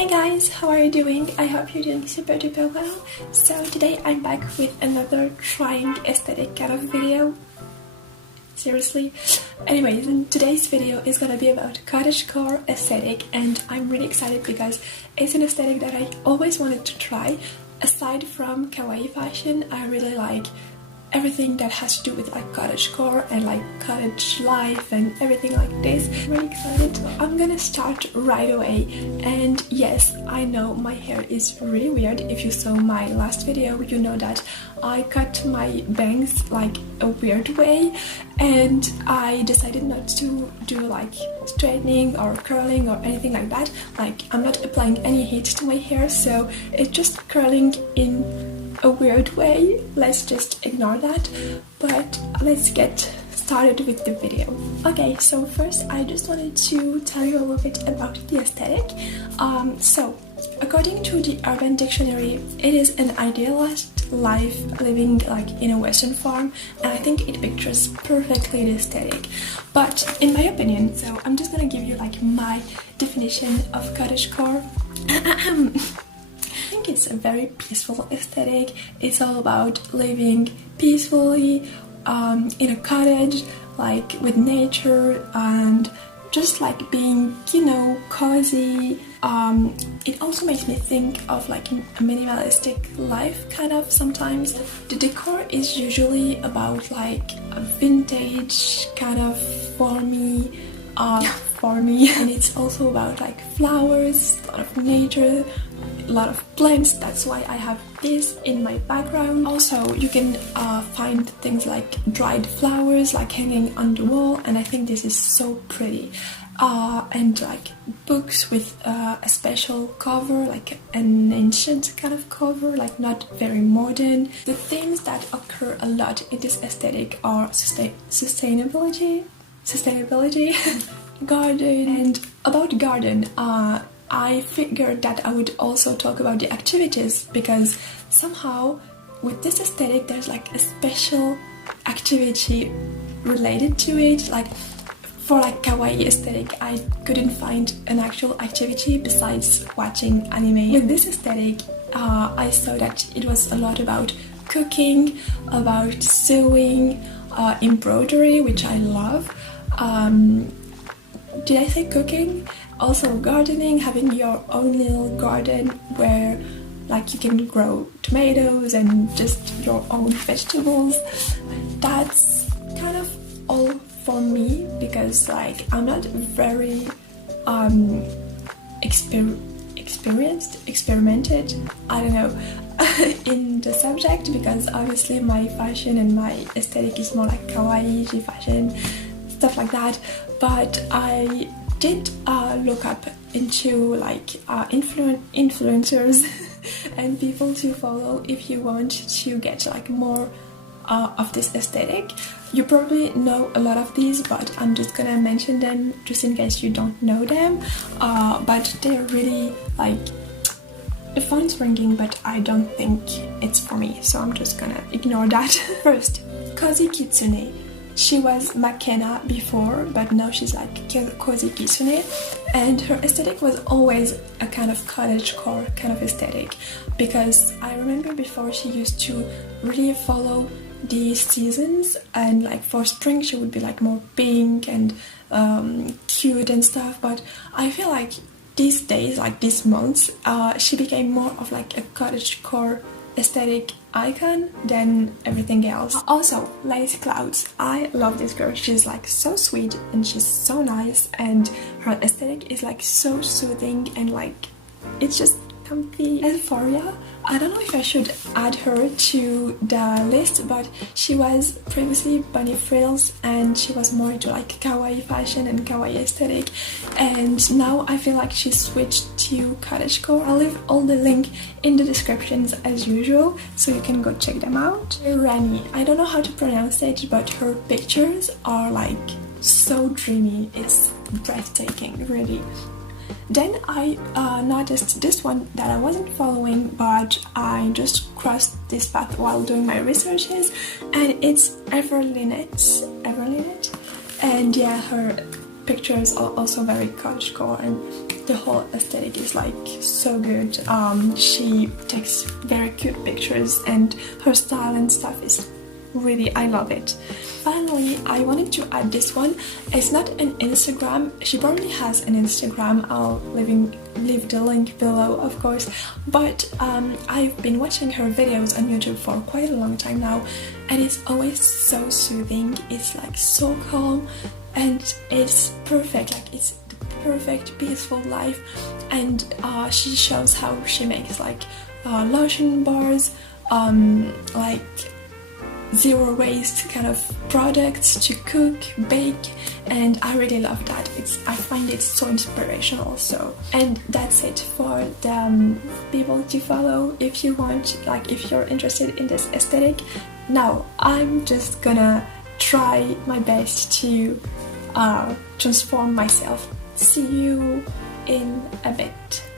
Hey guys, how are you doing? I hope you're doing super duper well. So today I'm back with another trying aesthetic kind of video. Seriously. Anyways, today's video is gonna be about cottagecore aesthetic, and I'm really excited because it's an aesthetic that I always wanted to try. Aside from kawaii fashion, I really like everything that has to do with like cottagecore and like cottage life and everything like this. I'm really excited. So I'm gonna start right away. And yes, I know my hair is really weird. If you saw my last video, you know that I cut my bangs like a weird way, and I decided not to do like straightening or curling or anything like that. Like, I'm not applying any heat to my hair, so it's just curling in a weird way. Let's just ignore that, but let's get started with the video. Okay, so first I just wanted to tell you a little bit about the aesthetic. So according to the Urban Dictionary, it is an idealized life living like in a Western farm, and I think it pictures perfectly the aesthetic. But in my opinion, so I'm just gonna give you like my definition of cottagecore. I think it's a very peaceful aesthetic. It's all about living peacefully in a cottage, like with nature, and just like being, you know, cozy. It also makes me think of like a minimalistic life kind of sometimes. The decor is usually about like a vintage kind of for me, and it's also about like flowers, a lot of nature, a lot of plants. That's why I have this in my background. Also, you can find things like dried flowers like hanging on the wall, and I think this is so pretty. And like books with a special cover, like an ancient kind of cover, like not very modern. The themes that occur a lot in this aesthetic are sustainability, garden. And about garden, I figured that I would also talk about the activities, because somehow with this aesthetic there's like a special activity related to it. Like for like kawaii aesthetic, I couldn't find an actual activity besides watching anime. With this aesthetic, I saw that it was a lot about cooking, about sewing, embroidery, which I love. Did I say cooking? Also gardening, having your own little garden where like you can grow tomatoes and just your own vegetables. That's kind of all for me, because like I'm not very experimented, I don't know, in the subject, because obviously my fashion and my aesthetic is more like kawaii fashion, stuff like that. But I did look up into like influencers and people to follow if you want to get like more of this aesthetic. You probably know a lot of these, but I'm just gonna mention them just in case you don't know them. But they're really like, the phone's ringing, but I don't think it's for me, so I'm just gonna ignore that. First, Cozykitsune. She was Makena before, but now she's like Cozykitsune, and her aesthetic was always a kind of cottagecore kind of aesthetic, because I remember before she used to really follow the seasons, and like for spring she would be like more pink and cute and stuff, but I feel like these days, like these months, she became more of like a cottagecore aesthetic icon than everything else. Also, Lace.clouds. I love this girl. She's like so sweet and she's so nice, and her aesthetic is like so soothing and like it's just comfy. Elphoriaa. I don't know if I should add her to the list, but she was previously bunny frills and she was more into like kawaii fashion and kawaii aesthetic, and now I feel like she switched to cottagecore. I'll leave all the link in the descriptions as usual, so you can go check them out. Jerianie. I don't know how to pronounce it, but her pictures are like so dreamy. It's breathtaking, really. Then I noticed this one that I wasn't following, but I just crossed this path while doing my researches, and it's Everlinet. And yeah, her pictures are also very cottagecore, and the whole aesthetic is like so good. She takes very cute pictures, and her style and stuff is really, I love it. Finally, I wanted to add this one. It's not an Instagram. She probably has an Instagram. I'll leave the link below, of course. But I've been watching her videos on YouTube for quite a long time now, and it's always so soothing. It's like so calm, and it's perfect. Like, it's the perfect peaceful life. And she shows how she makes like lotion bars, like zero waste kind of products to cook, bake, and I really love that. I find it so inspirational. So, and that's it for the people to follow if you want, like if you're interested in this aesthetic. Now I'm just gonna try my best to transform myself. See you in a bit.